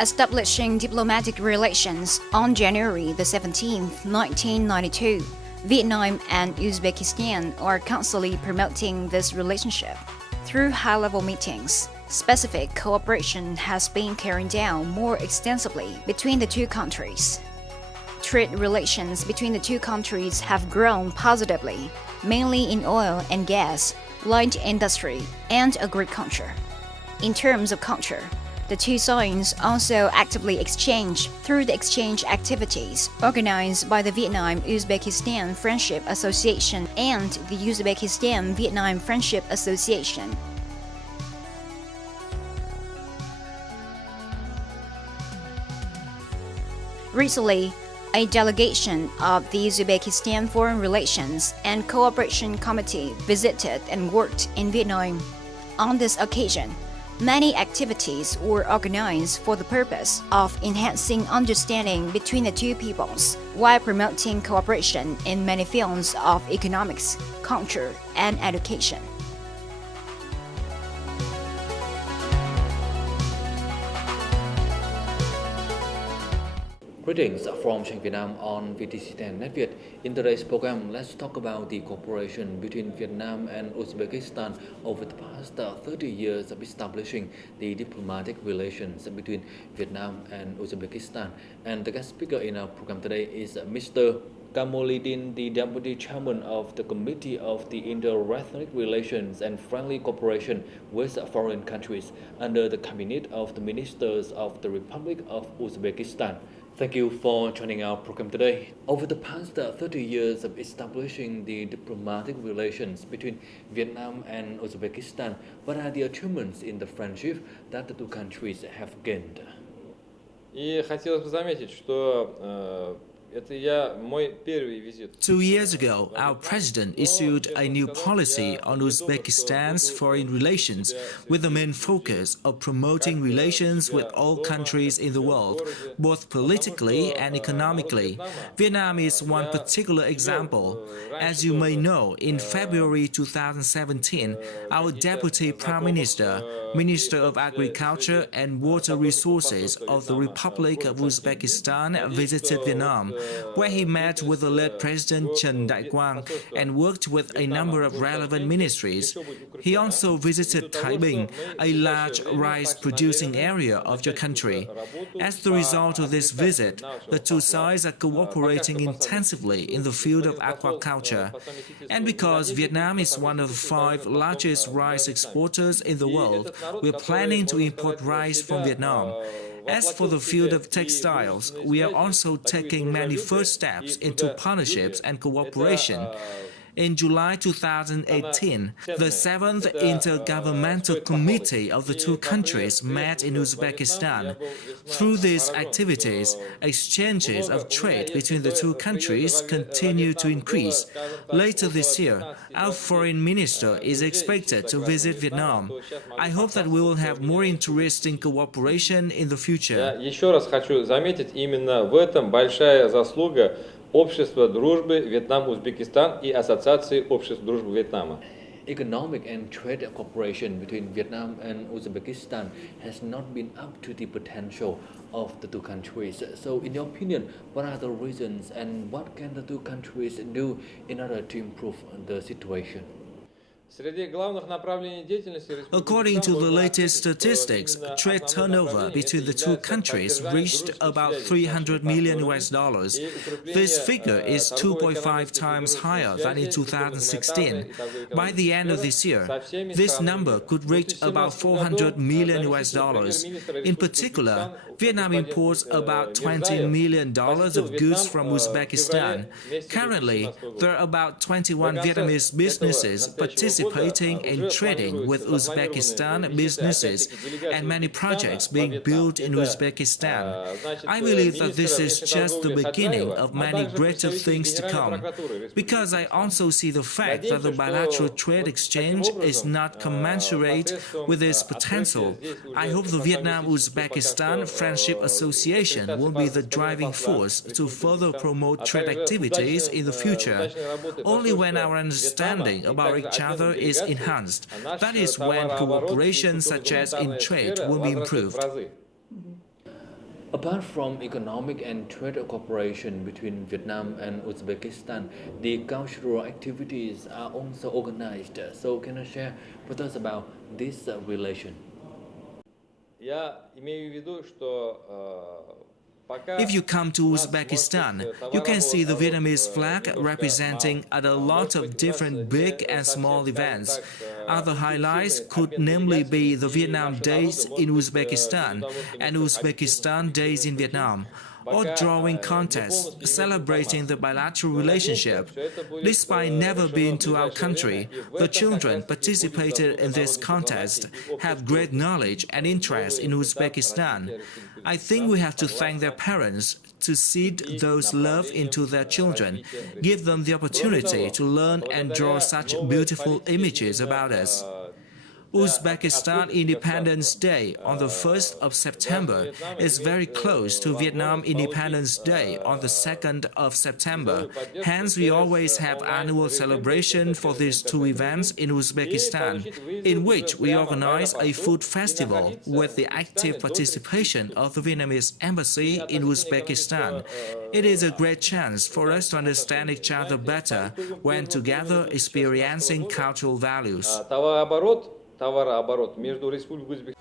establishing diplomatic relations on January the 17th, 1992. Vietnam and Uzbekistan are constantly promoting this relationship. Through high-level meetings, specific cooperation has been carried out more extensively between the two countries. Trade relations between the two countries have grown positively, mainly in oil and gas, light industry, and agriculture. In terms of culture, the two sides also actively exchange through the exchange activities organized by the Vietnam-Uzbekistan Friendship Association and the Uzbekistan-Vietnam Friendship Association. Recently, a delegation of the Uzbekistan Foreign Relations and Cooperation Committee visited and worked in Vietnam. On this occasion, many activities were organized for the purpose of enhancing understanding between the two peoples while promoting cooperation in many fields of economics, culture, and education. Greetings from Vietnam on VTC10 Net Viet. In today's program, let's talk about the cooperation between Vietnam and Uzbekistan over the past 30 years of establishing the diplomatic relations between Vietnam and Uzbekistan. And the guest speaker in our program today is Mr. Kamolidin, the Deputy Chairman of the Committee of the Inter-Ethnic Relations and Friendly Cooperation with Foreign Countries under the Cabinet of the Ministers of the Republic of Uzbekistan. Thank you for joining our program today. Over the past 30 years of establishing the diplomatic relations between Vietnam and Uzbekistan, what are the achievements in the friendship that the two countries have gained? И хотелось бы заметить, что это мой первый визит. 2 years ago, our president issued a new policy on Uzbekistan's foreign relations with the main focus of promoting relations with all countries in the world, both politically and economically. Vietnam is one particular example. As you may know, in February 2017, our Deputy Prime Minister, Minister of Agriculture and Water Resources of the Republic of Uzbekistan visited Vietnam, where he met with the late President Trần Đại Quang and worked with a number of relevant ministries. He also visited Thái Bình, a large rice-producing area of your country. As the result of this visit, the two sides are cooperating intensively in the field of aquaculture. And because Vietnam is one of the 5 largest rice exporters in the world, we are planning to import rice from Vietnam. As for the field of textiles, we are also taking many first steps into partnerships and cooperation. In July 2018, the 7th Intergovernmental Committee of the two countries met in Uzbekistan. Through these activities, exchanges of trade between the two countries continue to increase. Later this year, our foreign minister is expected to visit Vietnam. I hope that we will have more interesting cooperation in the future. Еще раз хочу заметить, именно в этом большая заслуга Общества дружбы Вьетнам-Узбекистан и Ассоциации обществ дружбы Вьетнама. Economic and trade cooperation between Vietnam and Uzbekistan has not been up to the potential of the two countries. So, in your opinion, what are the reasons and what can the two countries do in order to improve the situation? According to the latest statistics, trade turnover between the two countries reached about $300 million. This figure is 2.5 times higher than in 2016. By the end of this year, this number could reach about $400 million. In particular, Vietnam imports about $20 million of goods from Uzbekistan. Currently, there are about 21 Vietnamese businesses participating in trading with Uzbekistan businesses and many projects being built in Uzbekistan. I believe that this is just the beginning of many greater things to come, because I also see the fact that the bilateral trade exchange is not commensurate with its potential. I hope the Vietnam-Uzbekistan Friendship Association will be the driving force to further promote trade activities in the future. Only when our understanding about each other is enhanced, that is when cooperation such as in trade will be improved. Apart from economic and trade cooperation between Vietnam and Uzbekistan, the cultural activities are also organized. So can you share with us about this relation? Я имею в виду, что пока If you come to у нас, может быть, Uzbekistan, you can see the Vietnamese flag немножко representing мало. at a lot Может of быть, у нас different не big and small совсем, скажем events. так, Other highlights интенсивный could обмен namely be делегациями, the и Vietnam наши Days народы, может in быть, ввиду Uzbekistan того, что and некоторых объективных Uzbekistan Days in причин, Vietnam, or пока drawing не contests полностью имеют celebrating the информацию. bilateral Но надеемся, relationship. что это будет Despite never решено being в to our ближайшее время, country, и в the этом как children раз-таки будет participated заслуга in this народной contest дипломатии и have общества great дружбы. knowledge and interest in Новый этап Uzbekistan. развития Республики I think we Узбекистан have to thank their согласно parents to seed пяти those love направлениям into their children, развития give them the республики. Кроме opportunity того, to learn and draw благодаря such новой beautiful политике images именно about us. для Uzbekistan открытости Independence государства Day on the 1st of граждане September Вьетнама is very имеют close to Vietnam возможность получить Independence Day on the 2nd of September. визовую поддержку Hence, we always через have annual онлайн-режим, то есть celebration это for через these two events интернет-режим, in и Uzbekistan, получить визу in уже which we прямо в organize a аэропорту food и festival находиться with в the Узбекистане active до 30 participation суток. of the Vietnamese И embassy in относительно Uzbekistan. экономического It is a great chance for us to государственного understand отношения. each other Знаете, better по итогам when первого полугода together 2016 experiencing года cultural values. товарооборот между Республикой Узбекистан.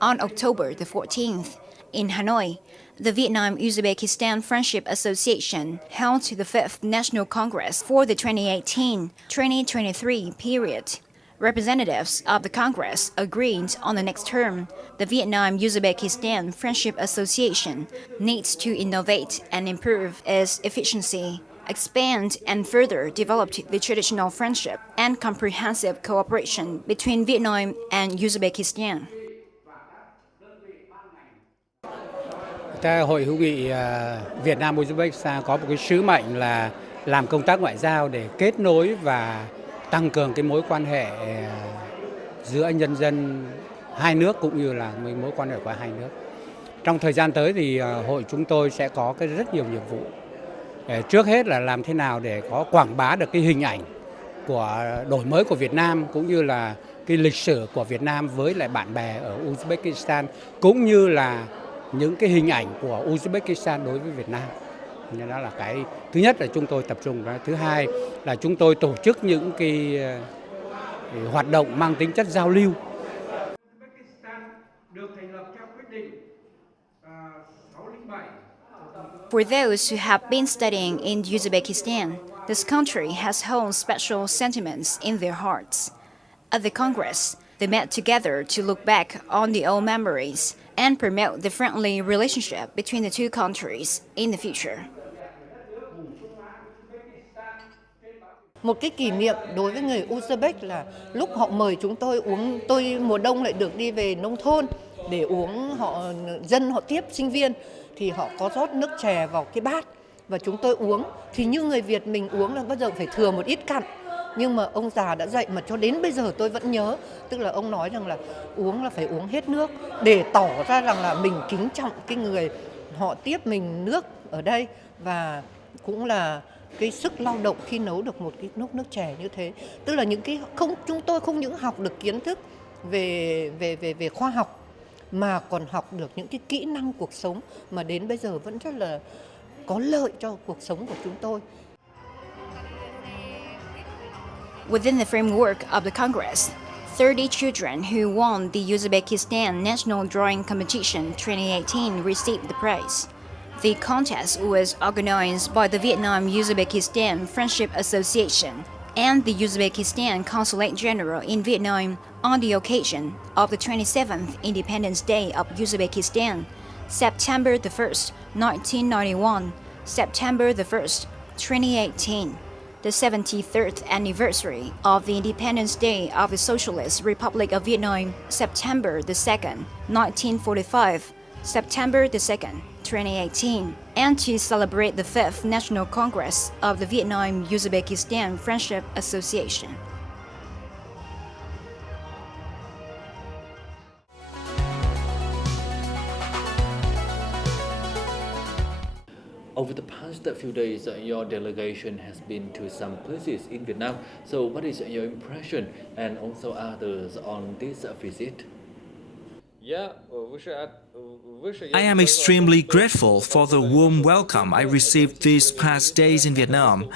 On October the 14th, in Hanoi, the Vietnam-Uzbekistan Friendship Association held the 5th National Congress for the 2018-2023 period. Representatives of the Congress agreed on the next term. The Vietnam-Uzbekistan Friendship Association needs to innovate and improve its efficiency, expand and further develop the traditional friendship and comprehensive cooperation between Vietnam and Uzbekistan. Hội hữu nghị Việt Nam Uzbekistan có một cái sứ mệnh là làm công tác ngoại giao để kết nối và tăng cường cái mối quan hệ giữa nhân dân hai nước cũng như là mối quan hệ của hai nước. Trong thời gian tới thì hội chúng tôi sẽ có rất nhiều nhiệm vụ. Trước hết là làm thế nào để có quảng bá được cái hình ảnh của đổi mới của Việt Nam cũng như là cái lịch sử của Việt Nam với lại bạn bè ở Uzbekistan cũng như là những cái hình ảnh của Uzbekistan đối với Việt Nam. Nên đó là cái thứ nhất là chúng tôi tập trung vào. Thứ hai là chúng tôi tổ chức những cái hoạt động mang tính chất giao lưu. For those who have been studying in Uzbekistan, this country has held special sentiments in their hearts. At the Congress, they met together to look back on the old memories and promote the friendly relationship between the two countries in the future. Một cái kỷ niệm đối với người Uzbek là lúc họ mời chúng tôi uống, tôi mùa đông lại được đi về nông thôn để uống, dân họ tiếp sinh viên thì họ có rót nước chè vào cái bát và chúng tôi uống, thì như người Việt mình uống là bao giờ phải thừa một ít cặn. Nhưng mà ông già đã dạy mà cho đến bây giờ tôi vẫn nhớ, tức là ông nói rằng là uống là phải uống hết nước để tỏ ra rằng là mình kính trọng cái người họ tiếp mình nước ở đây, và cũng là cái sức lao động khi nấu được một cái nước chè như thế. Tức là những cái chúng tôi không những học được kiến thức về khoa học mà còn học được những cái kỹ năng cuộc sống mà đến bây giờ vẫn rất là có lợi cho cuộc sống của chúng tôi. Within the framework of the Congress, 30 children who won the Uzbekistan National Drawing Competition 2018 received the prize. The contest was organized by the Vietnam-Uzbekistan Friendship Association and the Uzbekistan Consulate General in Vietnam on the occasion of the 27th Independence Day of Uzbekistan, September the 1st, 1991, September the 1st, 2018. The 73rd anniversary of the Independence Day of the Socialist Republic of Vietnam, September the 2nd, 1945, September the 2nd, 2018, and to celebrate the 5th National Congress of the Vietnam-Uzbekistan Friendship Association. Over the past few days, your delegation has been to some places in Vietnam. So, what is your impression and also others on this visit? I am extremely grateful for the warm welcome I received these past days in Vietnam.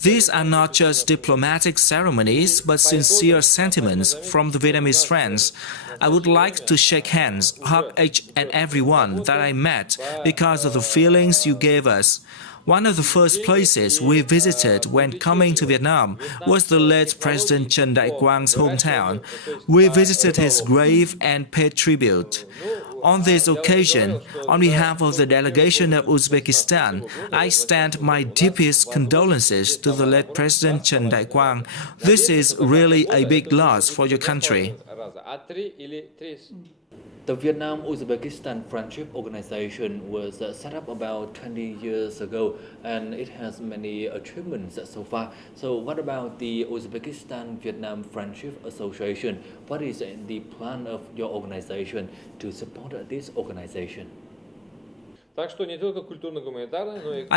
These are not just diplomatic ceremonies, but sincere sentiments from the Vietnamese friends. I would like to shake hands, hug each and every one that I met because of the feelings you gave us. One of the first places we visited when coming to Vietnam was the late President Trần Đại Quang's hometown. We visited his grave and paid tribute. On this occasion, on behalf of the delegation of Uzbekistan, I extend my deepest condolences to the late President Trần Đại Quang. This is really a big loss for your country. The Vietnam-Uzbekistan Friendship Organization was set up about 20 years ago, and it has many achievements so far. So what about the Uzbekistan-Vietnam Friendship Association? What is the plan of your organization to support this organization? I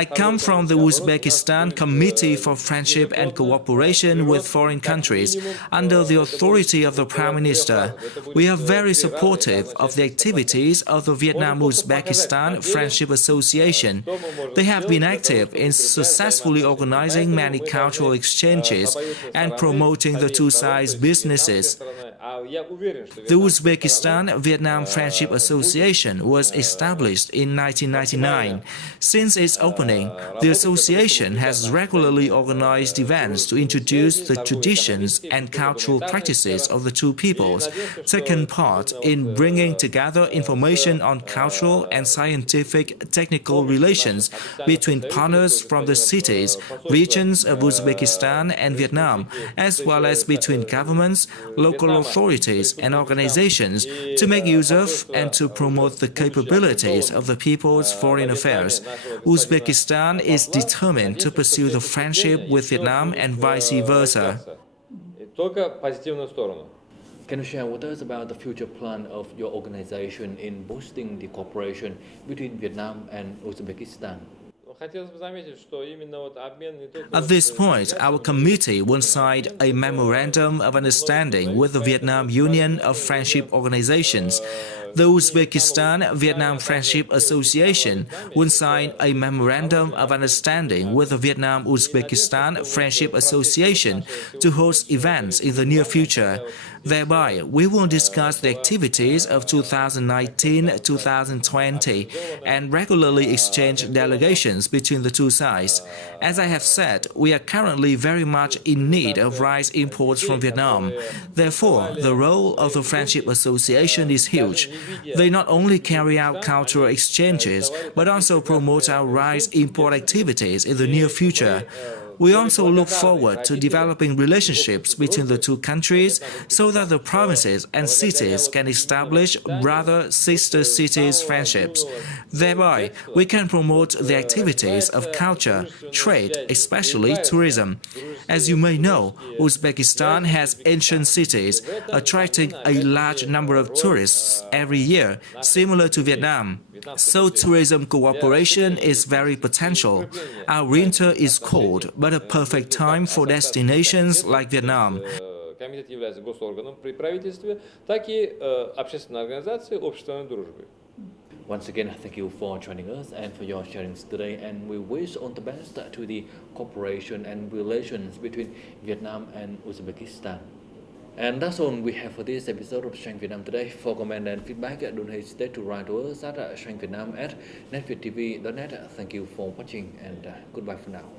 come from the Uzbekistan Committee for Friendship and Cooperation with Foreign Countries under the authority of the Prime Minister. We are very supportive of the activities of the Vietnam-Uzbekistan Friendship Association. They have been active in successfully organizing many cultural exchanges and promoting the two sides' businesses. The Uzbekistan-Vietnam Friendship Association was established in 1999. Since its opening, the association has regularly organized events to introduce the traditions and cultural practices of the two peoples, taken part in bringing together information on cultural and scientific technical relations between partners from the cities, regions of Uzbekistan and Vietnam, as well as between governments, local authorities and organizations to make use of and to promote the capabilities of the people's foreign affairs. Uzbekistan is determined to pursue the friendship with Vietnam and vice versa. Can you share with us about the future plan of your organization in boosting the cooperation between Vietnam and Uzbekistan? At this point, our committee will sign a memorandum of understanding with the Vietnam Union of Friendship Organizations. The Uzbekistan-Vietnam Friendship Association will sign a memorandum of understanding with the Vietnam-Uzbekistan Friendship Association to host events in the near future. Thereby, we will discuss the activities of 2019-2020 and regularly exchange delegations between the two sides. As I have said, we are currently very much in need of rice imports from Vietnam. Therefore, the role of the Friendship Association is huge. They not only carry out cultural exchanges, but also promote our rice import activities in the near future. We also look forward to developing relationships between the two countries so that the provinces and cities can establish brother sister cities friendships. Thereby, we can promote the activities of culture, trade, especially tourism. As you may know, Uzbekistan has ancient cities, attracting a large number of tourists every year, similar to Vietnam. So tourism cooperation is very potential. Our winter is cold, but a perfect time for destinations like Vietnam. Комитет является госорганом при правительстве, так и общественной организацией Общества дружбы. Once again, thank you for joining us and for your sharings today, and we wish all the best to the cooperation and relations between Vietnam and Uzbekistan. And that's all we have for this episode of Strength Vietnam today. For comment and feedback, don't hesitate to write to us at strengthvietnam@netvietTV.net. Thank you for watching and goodbye for now.